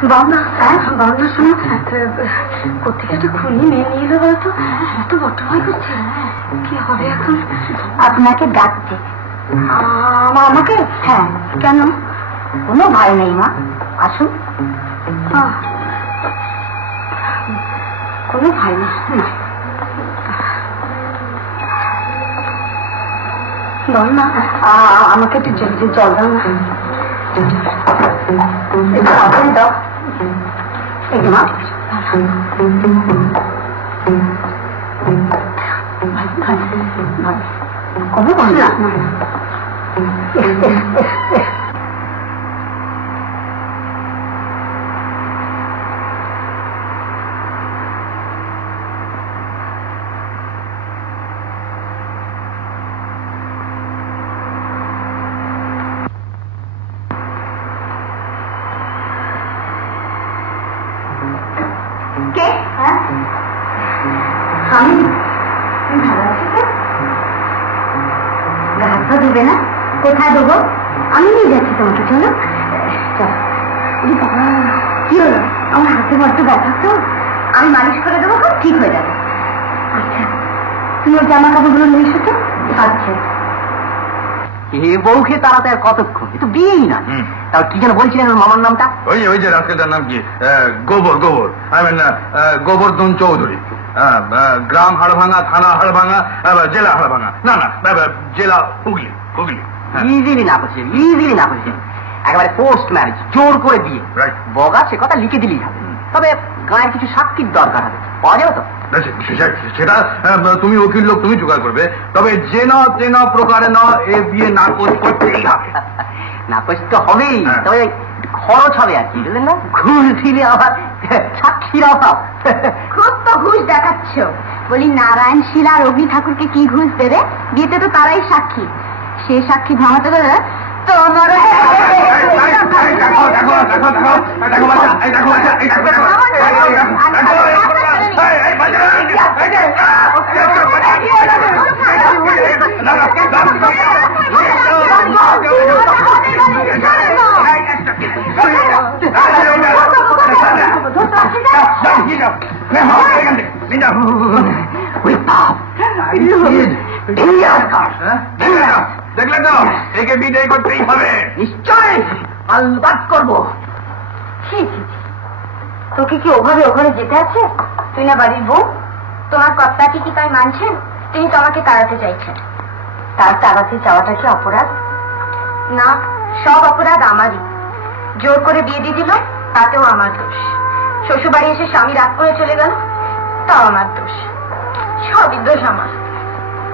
বাবনা, বাবনা শোনো, কোথেকে একটা খুনি মেয়ে নিয়ে এলো বলতো, এত বড্ড ভয় করছে। কি হবে এখন? আপনাকে ডাকছে। আমাকে? হ্যাঁ। কেন? কোনো ভয় নেই মা, আসুন। কোনো ভয় নেই। বল না, আমাকে একটু জল দাও না। আপনি দাও। এই যে মা, কোনো ভয় না। কে? আমি ভালো আছি। গা হাত পা ধুবে না? কোথায় দেবো? আমি নিয়ে যাচ্ছি তোমাকে। চলো চলো। কি হলো? আমার হাতে বড্ড ব্যথা তো, আমি মালিশ করে দেবো, খুব ঠিক হয়ে যাবে। আচ্ছা, তুমি ওর জামা কাপড়গুলো নিয়ে এসো তো। আচ্ছা। এ বউকে তাড়াতে আর কতক্ষণ? এ তো বিয়েই না। তাও কি যেন বলছিলেন মামার নামটা? ওই যে রাস্তাটার নাম কি? গোবর আই মিন গোবর্ধন চৌধুরী। গ্রাম হাড়ভাঙা, থানা হাড়ভাঙা, জেলা হাড়ভাঙা। না জেলা হুগলি। ইজিলি না করছেন, একেবারে পোস্ট ম্যারেজ, জোর করে দিয়ে বগা সে কথা লিখে দিলেই হবে। তবে গায়ের কিছু সাক্ষীর দরকার হবে, পাওয়া যাবে তো? সেটা তুমি উকিল লোক, তুমি জোগাড় করবে। তবে যে না প্রকারে না এ বিয়ে না করতেই হবে। না করতে হবেই, তবে খরচ হবে আর কি, বুঝলেন না? ঘুষ দিলে আবার সাক্ষীর অভাব। খুব তো ঘুষ দেখাচ্ছ। বলি, নারায়ণ শিলা আর অগ্নি ঠাকুরকে কি ঘুষ দেবে? বিয়েতে তো তারাই সাক্ষী। সে সাক্ষী ভাঙাতে গেলে তোমার দেখলে তো, একে বিদায় করতেই হবে। নিশ্চয় আলবাত করবো। তোকে কি ওখানে যেতে আছে? তুই না বাড়ির বউ? তোমার কর্তাকে কি তাই মানছেন? তিনি তো আমাকে তাড়াতে চাইছেন। তার তাড়াতে চাওয়াটা কি অপরাধ? না, সব অপরাধ আমারই। জোর করে বিয়ে দিয়ে দিল, তাতেও আমার দোষ। শ্বশুর বাড়ি এসে স্বামী রাগ করে চলে গেল, তাও আমার দোষ। সবই দোষ আমার।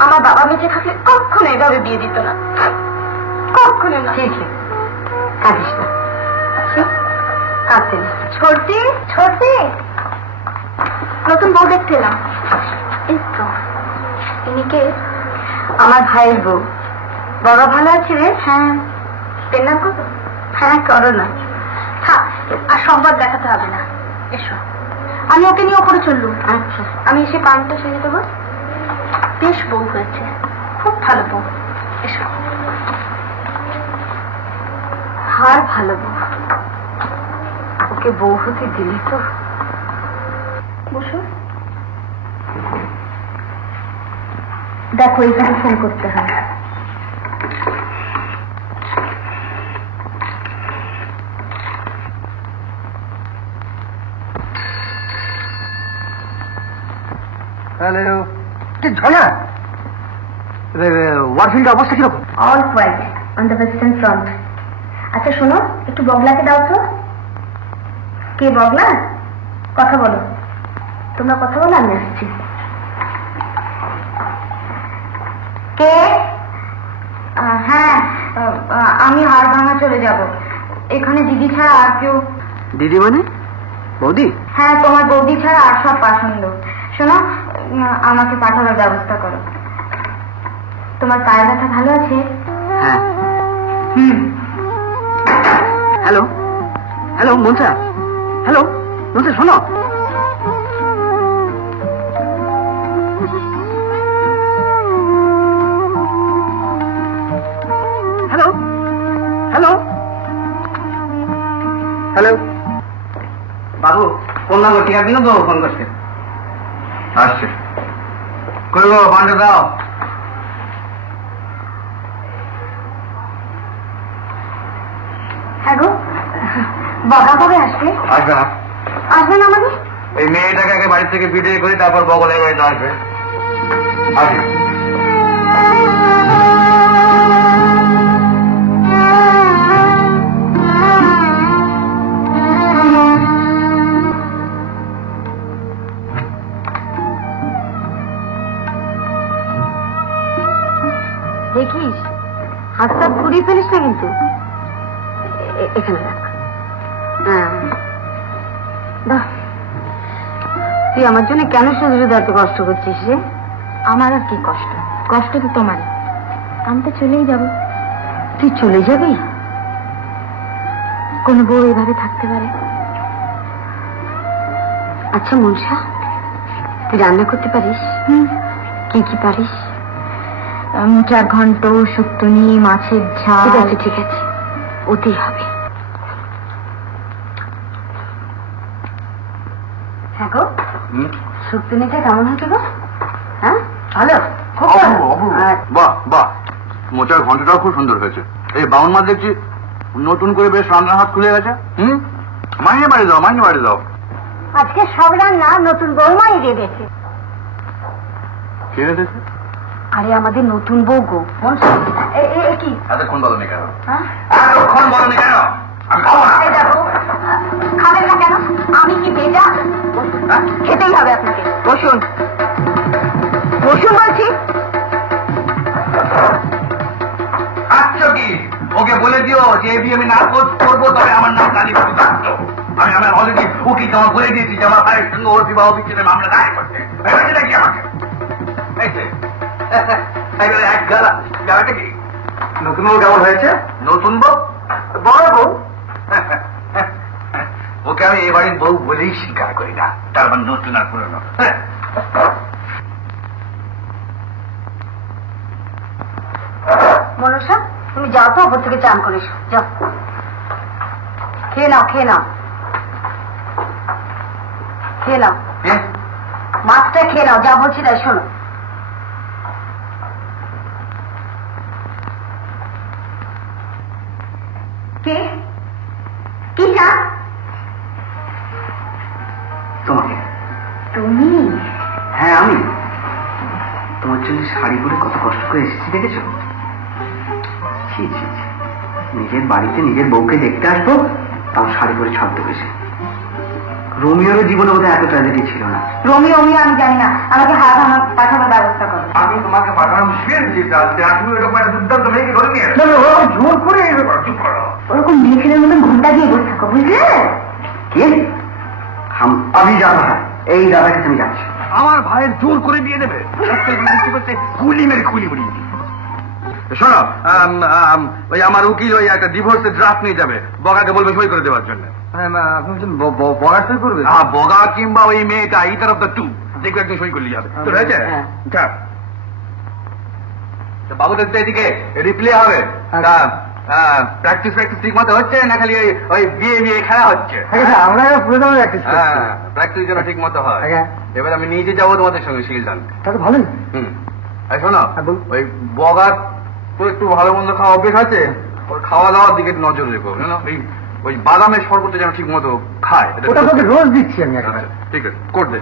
আমার বাবা বেঁচে থাকলে কখনো এভাবে বিয়ে দিত না, কখনো না। কাঁদিস না, কাঁদতে না। ছোটে নতুন বউ দেখতে এলাম। এই তো ইনিকে আমার ভাইয়ের বউ। বাবা ভালো আছে রে? হ্যাঁ। পেলাম কত? হ্যাঁ, করো না। থাক, আর সংবাদ দেখাতে হবে না। এসো, আমি ওকে নিয়ে ওপরে চললুম। আচ্ছা, আমি এসে পানটা সেরে দেবো। বেশ বউ হয়েছে, খুব ভালো বউ। এসো। আর ভালো বউ, ওকে বউ হতে দিলি তো। বসো। দেখো, এখানে ফোন করতে হয়। হ্যালো, ঝনা, ওয়ারফিল্ডের অবস্থা কিরকম? All quiet on the western front. আচ্ছা শোনো, একটু বগলাকে দাও তো। কে বগলা? কথা বলো, তোমরা কথা বলো, আমি আসছি। কে? হ্যাঁ, আমি হাড়ভাঙা চলে যাব। এখানে দিদি ছাড়া আর কেউ। দিদি মানে? বৌদি? হ্যাঁ, তোমার বৌদি ছাড়া আর সব পছন্দ। শোনো, আমাকে পাঠানোর ব্যবস্থা করো। তোমার পায়ের ব্যথা ভালো আছে? হ্যাঁ। হ্যালো মনসা, শোনো। হ্যালো বাবু ফোন নম্বর ঠিক আছে তো ফোন করছে আসছে কই গো পান্ডা দাও হ্যাঁ গো বগা কবে আসবে? আসবে না আসবে না মানে? এই মেয়েটাকে আগে বাড়ি থেকে বিদায় করি তারপর বগলের বাড়িতে আসবে আসবে দেখিস হাতটা ঘুরিয়ে ফেলিস না কিন্তু এখানে রাখ। তুই আমার জন্য কেন শুধু শুধু এত কষ্ট করছিস রে? আমার আর কি কষ্ট? কষ্ট তো তোমার। আমি তো চলেই যাব। তুই চলে যাবি? কোন বউ এভাবে থাকতে পারে? আচ্ছা মনসা, তুই রান্না করতে পারিস? কি কি পারিস? মোটা ঘন্ট, শুক্তনি, মাছের ঝাল। ঠিক আছে ঠিক আছে, ওতেই হবে। হ্যাঁ গো, শুক্তনিটা কেমন হয়েছে গো? হ্যাঁ ভালো, খুব ভালো। বাহ বাহ, মোচার ঘন্টাটাও খুব সুন্দর হয়েছে। এই বাউন মা দেখছি নতুন করে বেশ রান্নার হাত খুলে গেছে। মাইনে বাড়ি দাও, মাইনে বাড়ি দাও। আজকে সব রান্না নতুন বৌমাই রেঁধেছে। কে রেঁধেছে? আরে আমাদের নতুন বউ গো। কি এতক্ষণ বলনি কেন? এতক্ষণ বলনি কেন? আমি খাবো না। খাবেন না কেন? আমি কি বেজা? খেতেই হবে আপনাকে। বসুন বসুন বলছি। আচ্ছা কি ওকে বলে দিও যে এই বিয়ে আমি না করবো, তবে আমার নাম কালীপতি থাকতো। আমি আমার অলরেডি ওকে জমা বলে দিয়েছি যে আমার ভাইয়ের সঙ্গে ওর বিবাহ বিচ্ছেদের মামলা দায়ের করতে। নাকি আমাকে এক গালা গালাটা কি? নতুন বউ কেমন হয়েছে? নতুন বউ? বড় বউ? ওকে আমি এবারের বউ বলেই স্বীকার করি না। তারপর নতুন আর পুরনো। মনসা, তুমি যাও তো, ওপর থেকে চান করে এসো। যাও, খেয়ে নাও খেয়ে নাও খেয়ে নাও। মাছটা খেয়ে নাও, যা বলছি তাই শোনো। কে? কি চান? তোমাকে। তুমি? হ্যাঁ আমি। তোমার জন্য শাড়ি পরে কত কষ্ট করে এসেছি দেখেছো? নিজের বাড়িতে নিজের বউকে দেখতে আসবো, তাও শাড়ি পরে ছদ্মবেশে। রোমিওর জীবনে বোধহয় এত ট্র্যাজেডি ছিল না। রোমিও আমি জানি না, আমাকে হাত আমার পাঠানোর ব্যবস্থা করো। আমি তোমাকে পাঠালাম শুয়ে দিতে আসতে, তুমি ওরকম একটা দুর্দান্ত মেয়েকে ধরে নিয়ে জোর করে চুপ করো। ওরকম মেয়ে ছেলের মতন ঘুমটা দিয়ে বসে থাকো, বুঝলে? কে? আমি যাবো। এই দাদার কাছে আমি যাচ্ছি। আমার ভাইয়ের জোর করে দিয়ে দেবে? গুলি মেরে খুলি উড়িয়ে। শোনো, ওই আমার উকিল ওই একটা ডিভোর্সের ড্রাফট নিয়ে যাবে, বগাকে বলবে সই করে দেওয়ার জন্য। বগা সই করবে? বগা কিংবা ওই মেয়েটা, এই তরফ দ্য টু, দেখবে একদিন সই করলে যাবে। তো রয়েছে বাবু, দেখতে এদিকে রিপ্লে হবে। প্র্যাকটিস ঠিক মতো হচ্ছে না, খালি ওই বিয়ে খেলা হচ্ছে? আমরা প্র্যাকটিস যেন ঠিক মতো হয়। এবার আমি নিজে যাবো তোমাদের সঙ্গে শিলদান। তাহলে ভালোই। শোনো, ওই বগার তো একটু ভালো মন্দ খাওয়া অভ্যেস আছে, ওর খাওয়া দাওয়ার দিকে নজর রেখো। ওই বাদামের শরবতটা যেন ঠিক মতো খায়। ওটা তোকে রোজ দিচ্ছি আমি। ঠিক আছে, কোট দে।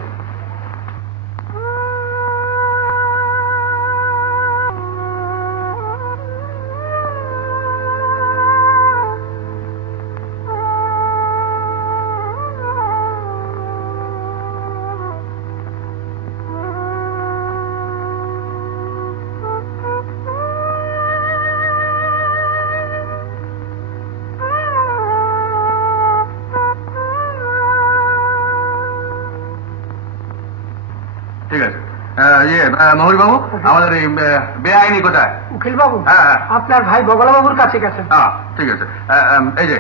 ঠিক আছে। মহুরি বাবু, আমাদের এই বেআইনি কোথায়? উকিল বাবু? হ্যাঁ, আপনার ভাই বগলা বাবুর কাছে গেছেন। ঠিক আছে। এই যে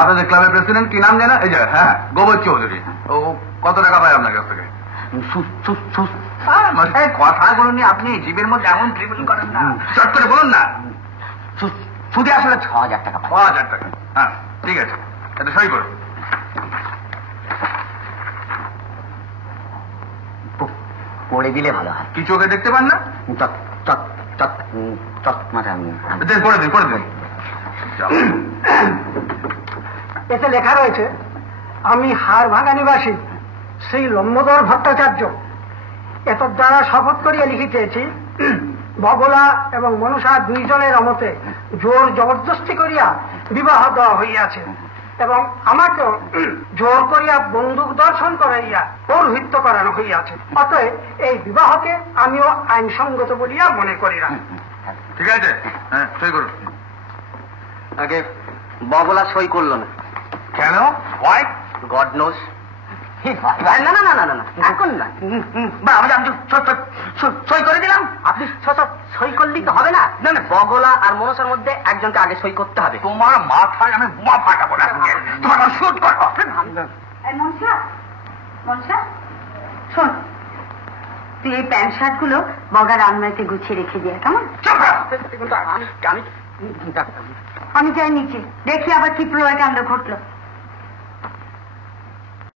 আপনাদের ক্লাবের প্রেসিডেন্ট কি নাম জানা? এই যে হ্যাঁ, গোবর চৌধুরী। ও কত টাকা পায় আপনার কাছ থেকে? কথা বলুন, আপনি জীবের মধ্যে এমন ট্রিবল করেন না, চট করে বলুন না। সুদে আসলে 6,000 টাকা পায়। 6,000 টাকা? হ্যাঁ ঠিক আছে, এটা সই করুন। করে দিলে ভালো হয়। কি চোখে দেখতে পান না? চশমাটা করে দিন করে দিন। এতে লেখা রয়েছে, আমি হাড়ভাঙা নিবাসী শ্রী লম্বোদর ভট্টাচার্য এত দ্বারা শপথ করিয়া লিখিতেছি, বগলা এবং মনুষা দুইজনের মতে জোর জবরদস্তি করিয়া বিবাহ দেওয়া হইয়াছে এবং আমাকেও জোর করিয়া বন্দুক দর্শন করাইয়া পৌরোহিত্য করানো হইয়াছে। অতএব এই বিবাহকে আমিও আইনসঙ্গত বলিয়া মনে করি না। ঠিক আছে, হ্যাঁ সই করুন। আগে বগলা সই করলো না কেন? হোয়াই? God knows. না না না না না এখন না, আমি সই করে দিলাম। আপনি সই করলেই তো হবে না। না না, বগলা আর মনসার মধ্যে একজনকে আগে সই করতে হবে। তোমার মাথায় আমি বোমা ফাটাবো না, তোমার শুট করবো। মনসা, মনসা শোন, তুই এই প্যান্ট শার্ট গুলো বগার আলমারিতে গুছিয়ে রেখে দিয়ে, কেমন? আমি যাই নিচে, দেখি আবার কি প্রলয় কাণ্ড ঘটলো।